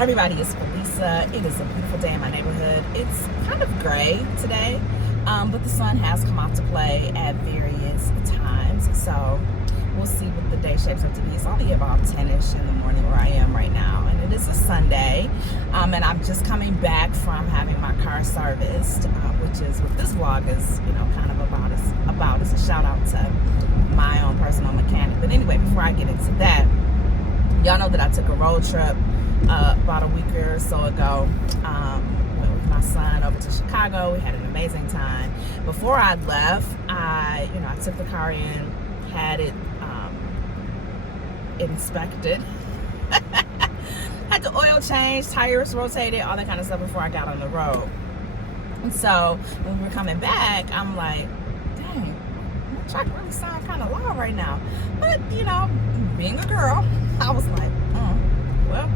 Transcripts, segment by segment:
Everybody, it's Felisa. It is a beautiful day in my neighborhood. It's kind of gray today, but the sun has come out to play at various times. So we'll see what the day shapes up to be. It's only about 10-ish in the morning where I am right now, and it is a Sunday. And I'm just coming back from having my car serviced, which is what this vlog is, kind of about. It's a shout out to my own personal mechanic. But anyway, before I get into that, y'all know that I took a road trip about a week or so ago. Went with my son over to Chicago. We had an amazing time. Before I left, I took the car in, had it inspected, had the oil changed, tires rotated, all that kind of stuff before I got on the road. And so when we were coming back, I'm like, dang, my truck really sounds kind of loud right now. But being a girl, I was like, well,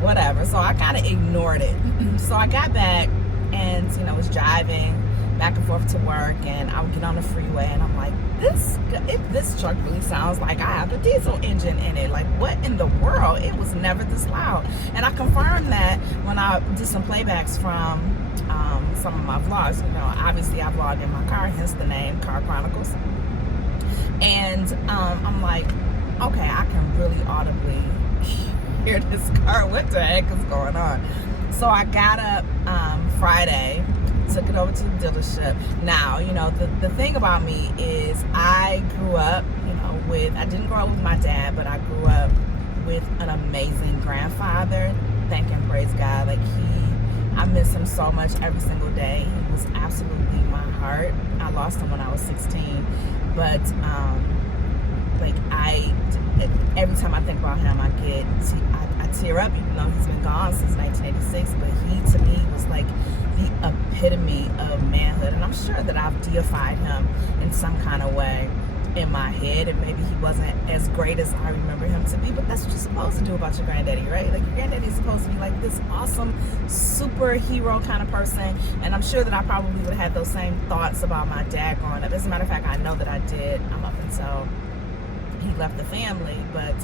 whatever. So I kind of ignored it. So I got back and was driving back and forth to work, and I would get on the freeway and I'm like, this truck really sounds like I have a diesel engine in it. Like, what in the world? It was never this loud. And I confirmed that when I did some playbacks from some of my vlogs. Obviously I vlog in my car, hence the name Chronicles. And I'm like, okay, I can really audibly hear this car. What the heck is going on? So I got up Friday, took it over to the dealership. Now, the thing about me is I grew up, I didn't grow up with my dad, but I grew up with an amazing grandfather. Thank and praise God. I miss him so much every single day. He was absolutely my heart. I lost him when I was 16, but every time I think about him, I tear up, even though he's been gone since 1986. But he, to me, was like the epitome of manhood. And I'm sure that I've deified him in some kind of way in my head. And maybe he wasn't as great as I remember him to be. But that's what you're supposed to do about your granddaddy, right? Like, your granddaddy is supposed to be like this awesome superhero kind of person. And I'm sure that I probably would have had those same thoughts about my dad growing up. As a matter of fact, I know that I did up until he left the family. But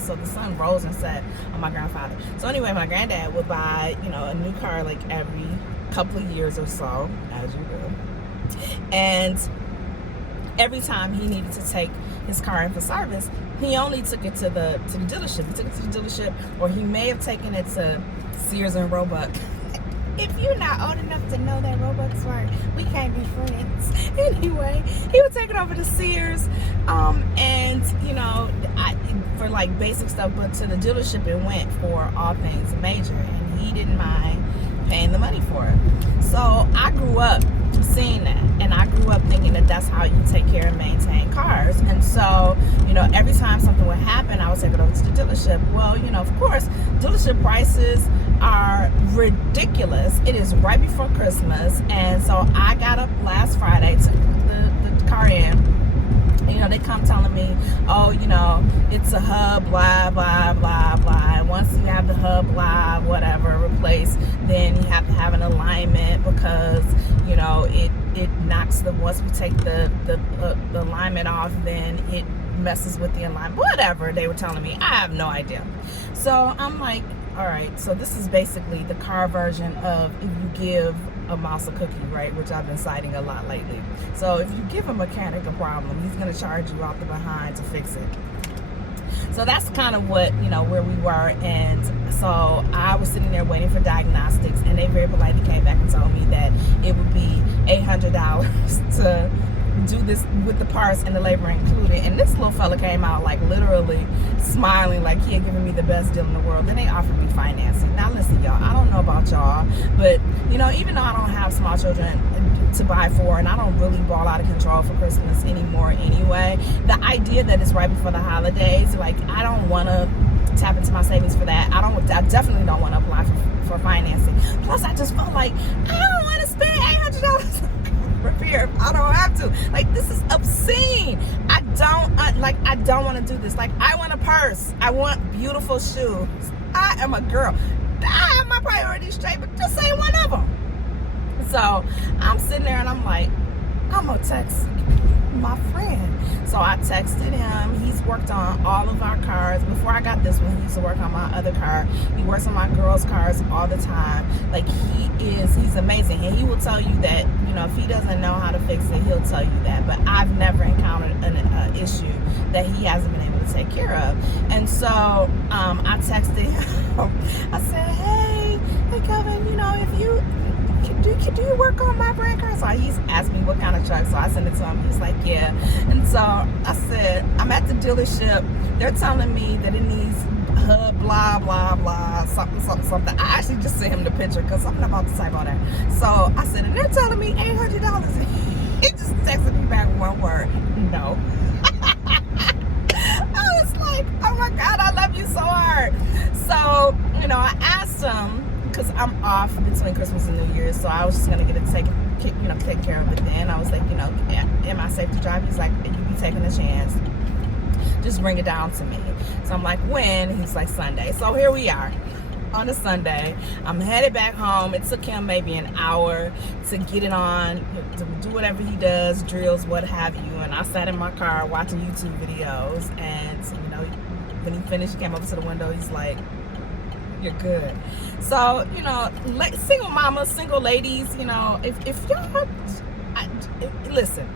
so the sun rose and set on my grandfather. So anyway, my granddad would buy a new car like every couple of years or so, as you do. And every time he needed to take his car in for service, he only took it to the dealership. He took it to the dealership, or he may have taken it to Sears and Roebuck. If you're not old enough to know that Roebuck's right, we can't be friends. Anyway, he would take it over to Sears, and for like basic stuff, but to the dealership it went for all things major, and he didn't mind paying the money for it. So I grew up seeing that, and I grew up thinking that that's how you take care and maintain cars. And so every time something would happen, I would take it over to the dealership. Well, of course, dealership prices are ridiculous. It is right before Christmas, and so I got up last Friday, took the car in. They come telling me, oh, it's a hub, blah, blah, blah, blah. And once you have the hub, blah, whatever, replaced, then you have to have an alignment because, it knocks once we take the alignment off, then it messes with the alignment. Whatever they were telling me, I have no idea. So I'm like, all right, so this is basically the car version of if you give a mouse a cookie, right? Which I've been citing a lot lately. So if you give a mechanic a problem, he's going to charge you out the behind to fix it. So that's kind of what, where we were. And so I was sitting there waiting for diagnostics, and they very politely came back and told me that it would be $800 to do this with the parts and the labor included. And this little fella came out like literally smiling, like he had given me the best deal in the world. Then they offered me financing. Now listen, y'all, I don't know about y'all, but even though I don't have small children to buy for, and I don't really ball out of control for Christmas anymore anyway, the idea that it's right before the holidays, like, I don't want to tap into my savings for that. I definitely don't want to apply for financing. Plus, I just felt like I don't want to spend $800 repair. I don't have to. Like, this is obscene. I don't want to do this. Like, I want a purse. I want beautiful shoes. I am a girl. I have my priorities straight, but this ain't one of them. So I'm sitting there and I'm like, I'm gonna text my friend. So I texted him. He's worked on all of our cars. Before I got this one, he used to work on my other car. He works on my girls' cars all the time. Like, he's amazing. And he will tell you that, you know, if he doesn't know how to fix it, he'll tell you that. But I've never encountered an issue that he hasn't been able to take care of. And so I texted him. I said, hey Kevin, you know, if you do you work on my brand car? So he's asked me what kind of truck, so I sent it to him. He's like, yeah. And so I said, I'm at the dealership. They're telling me that it needs blah blah blah, something. I actually just sent him the picture because I'm not about to type on that. So I said, and they're telling me $800. He just texted me back one word, no. I was like, oh my God, I love you so hard. So, you know, I asked him, because I'm off between Christmas and New Year's, so I was just gonna get it taken care of it then. I was like, you know, am I safe to drive? He's like, you be taking a chance. Just bring it down to me. So I'm like, when? He's like, Sunday. So here we are on a Sunday. I'm headed back home. It took him maybe an hour to get it on, to do whatever he does, drills, what have you. And I sat in my car watching YouTube videos, and you know, when he finished, he came over to the window. He's like, you're good. So, you know, single mamas, single ladies, you know, if y'all, listen,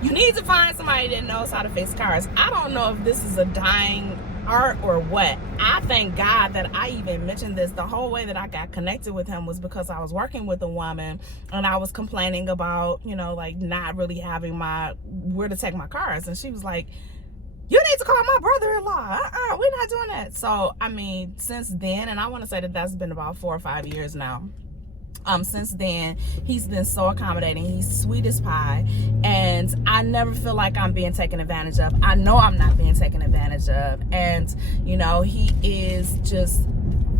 you need to find somebody that knows how to fix cars. I don't know if this is a dying art or what. I thank God that I even mentioned this. The whole way that I got connected with him was because I was working with a woman and I was complaining about, you know, like not really having where to take my cars. And she was like, you need to call my brother-in-law. We're not doing that. So, I mean, since then, and I want to say that that's been about 4 or 5 years now. Since then, he's been so accommodating. He's sweet as pie. And I never feel like I'm being taken advantage of. I know I'm not being taken advantage of. And, you know, he is just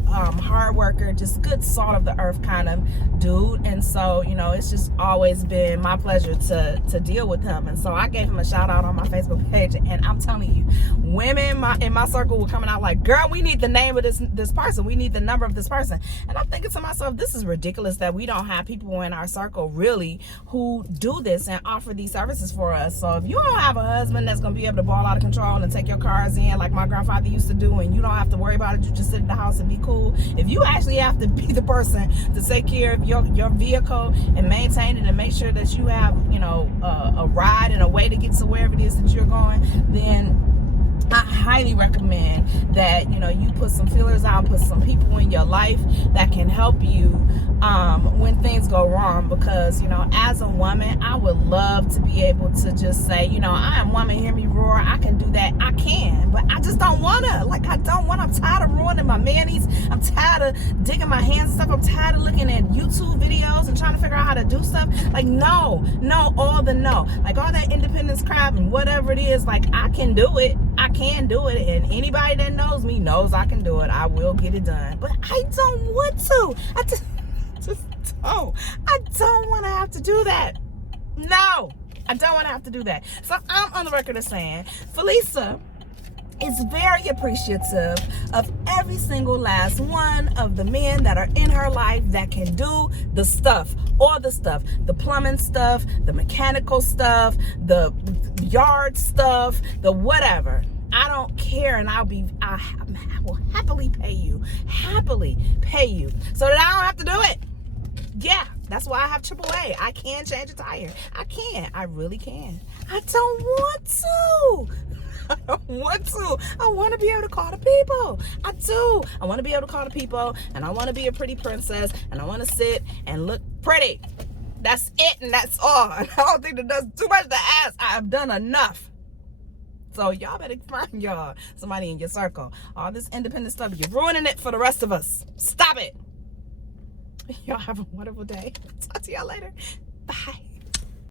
hard worker, just good salt of the earth kind of dude. And so, you know, it's just always been my pleasure to deal with him. And so I gave him a shout out on my Facebook page, and I'm telling you, women in my circle were coming out like, girl, we need the name of this person, we need the number of this person. And I'm thinking to myself, this is ridiculous that we don't have people in our circle really who do this and offer these services for us. So if you don't have a husband that's gonna be able to ball out of control and take your cars in like my grandfather used to do, and you don't have to worry about it, you just sit in the house and be cool. If you actually have to be the person to take care of your vehicle and maintain it and make sure that you have, you know, a ride and a way to get to wherever it is that you're going, then I highly recommend that, you know, you put some feelers out, put some people in your life that can help you when things go wrong. Because, you know, as a woman, I would love to be able to just say, you know, I am woman, hear me roar, I can do that, I can, but I just don't want to. Like, I don't want to. I'm tired of ruining my manis. I'm tired of digging my hands and stuff. I'm tired of looking at YouTube videos and trying to figure out how to do stuff. Like, no, all the no. Like, all that independence crap and whatever it is, like, I can do it. I can do it, and anybody that knows me knows I can do it. I will get it done, but I don't want to. I just don't. I don't want to have to do that. No, I don't want to have to do that. So I'm on the record of saying Felisa is very appreciative of every single last one of the men that are in her life that can do the stuff, all the stuff, the plumbing stuff, the mechanical stuff, the yard stuff, the whatever. I don't care, and I will happily pay you so that I don't have to do it. Yeah, that's why I have AAA. I can change a tire. I can. I really can. I don't want to. I don't want to. I want to be able to call the people. I do. I want to be able to call the people, and I want to be a pretty princess, and I want to sit and look pretty. That's it, and that's all. And I don't think that that's too much to ask. I have done enough. So y'all better find y'all somebody in your circle. All this independent stuff, you're ruining it for the rest of us. Stop it. Y'all have a wonderful day. Talk to y'all later. Bye.